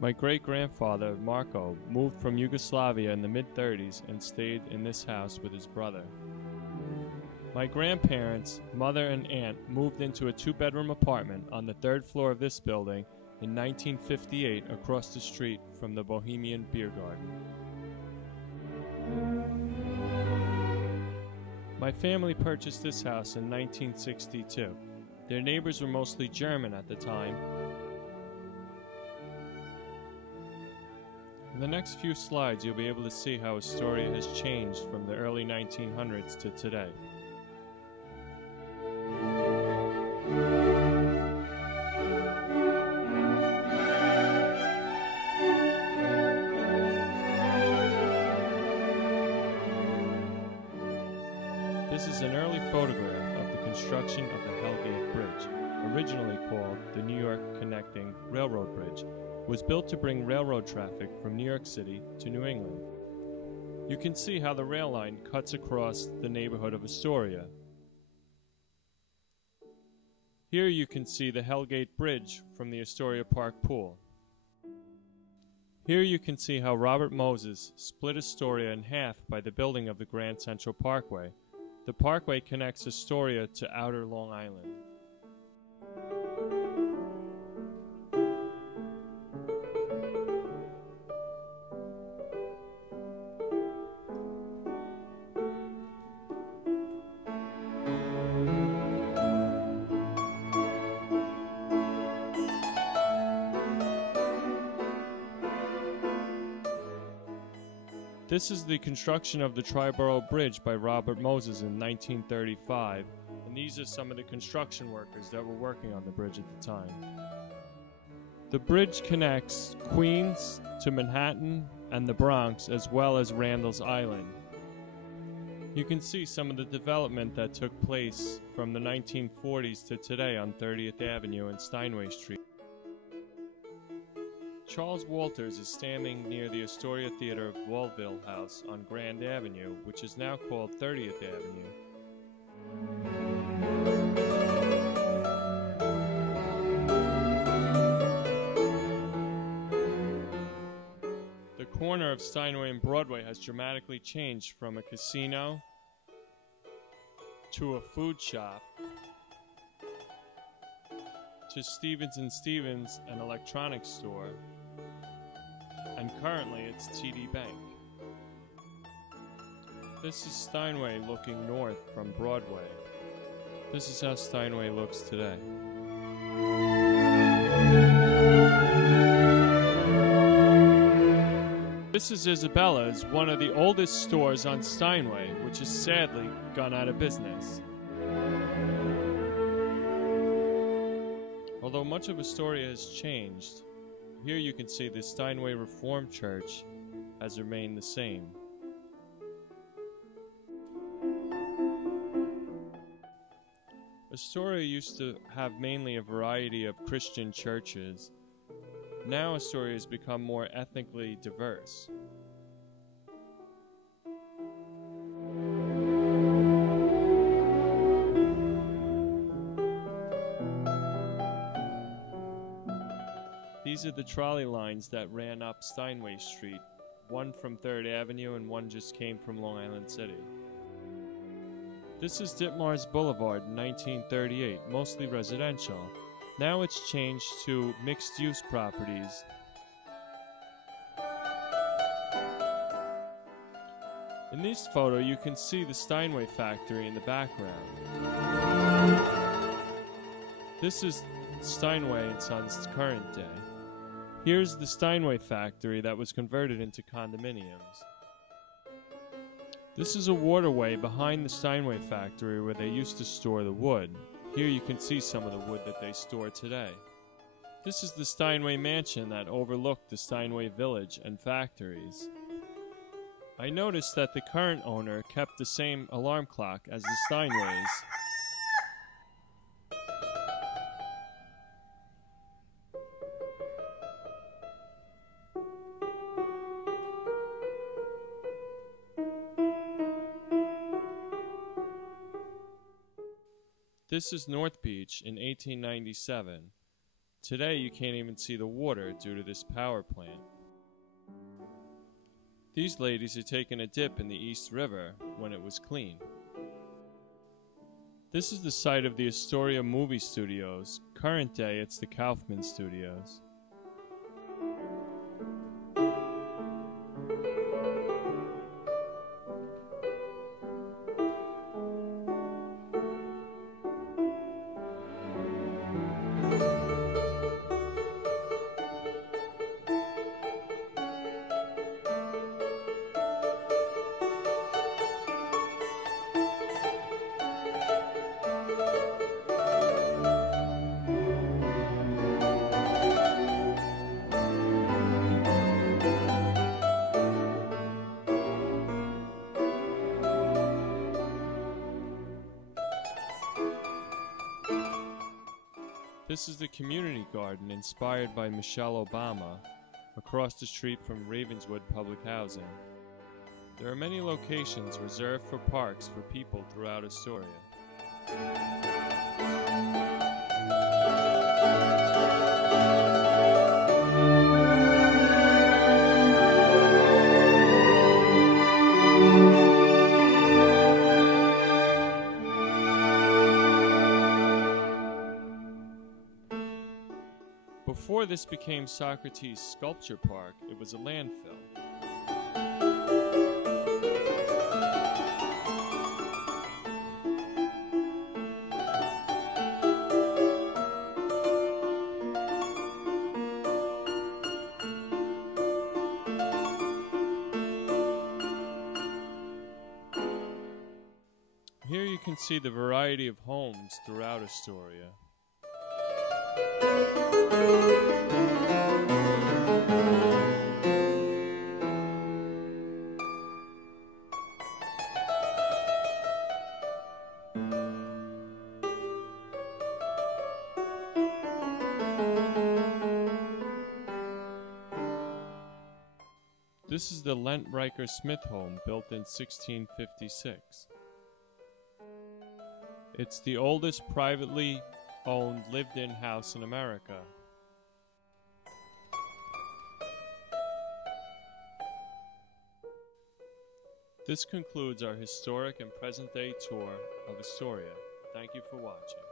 My great-grandfather, Marko, moved from Yugoslavia in the mid-30s and stayed in this house with his brother. My grandparents, mother and aunt moved into a two-bedroom apartment on the third floor of this building in 1958 across the street from the Bohemian Beer Garden. My family purchased this house in 1962. Their neighbors were mostly German at the time. In the next few slides, you'll be able to see how Astoria has changed from the early 1900s to today. This is an early photograph of the construction of the Hellgate Bridge, originally called the New York Connecting Railroad Bridge. It was built to bring railroad traffic from New York City to New England. You can see how the rail line cuts across the neighborhood of Astoria. Here you can see the Hellgate Bridge from the Astoria Park Pool. Here you can see how Robert Moses split Astoria in half by the building of the Grand Central Parkway. The parkway connects Astoria to outer Long Island. This is the construction of the Triborough Bridge by Robert Moses in 1935, and these are some of the construction workers that were working on the bridge at the time. The bridge connects Queens to Manhattan and the Bronx, as well as Randall's Island. You can see some of the development that took place from the 1940s to today on 30th Avenue and Steinway Street. Charles Walters is standing near the Astoria Theater of Vaudeville House on Grand Avenue, which is now called 30th Avenue. The corner of Steinway and Broadway has dramatically changed from a casino to a food shop to Stevens & Stevens, an electronics store, and currently it's TD Bank. This is Steinway looking north from Broadway. This is how Steinway looks today. This is Isabella's, one of the oldest stores on Steinway, which has sadly gone out of business. Although much of Astoria has changed, here you can see the Steinway Reformed Church has remained the same. Astoria used to have mainly a variety of Christian churches. Now Astoria has become more ethnically diverse. These are the trolley lines that ran up Steinway Street, one from 3rd Avenue and one just came from Long Island City. This is Ditmars Boulevard in 1938, mostly residential. Now it's changed to mixed-use properties. In this photo, you can see the Steinway factory in the background. This is Steinway and Sons' current day. Here's the Steinway factory that was converted into condominiums. This is a waterway behind the Steinway factory where they used to store the wood. Here you can see some of the wood that they store today. This is the Steinway mansion that overlooked the Steinway village and factories. I noticed that the current owner kept the same alarm clock as the Steinways. This is North Beach in 1897. Today you can't even see the water due to this power plant. These ladies are taking a dip in the East River when it was clean. This is the site of the Astoria movie studios. Current day, it's the Kaufman Studios. This is the community garden inspired by Michelle Obama, across the street from Ravenswood Public Housing. There are many locations reserved for parks for people throughout Astoria. Before this became Socrates Sculpture Park, it was a landfill. Here you can see the variety of homes throughout Astoria. This is the Lent-Riker Smith home, built in 1656. It's the oldest privately owned lived-in house in America. This concludes our historic and present-day tour of Astoria. Thank you for watching.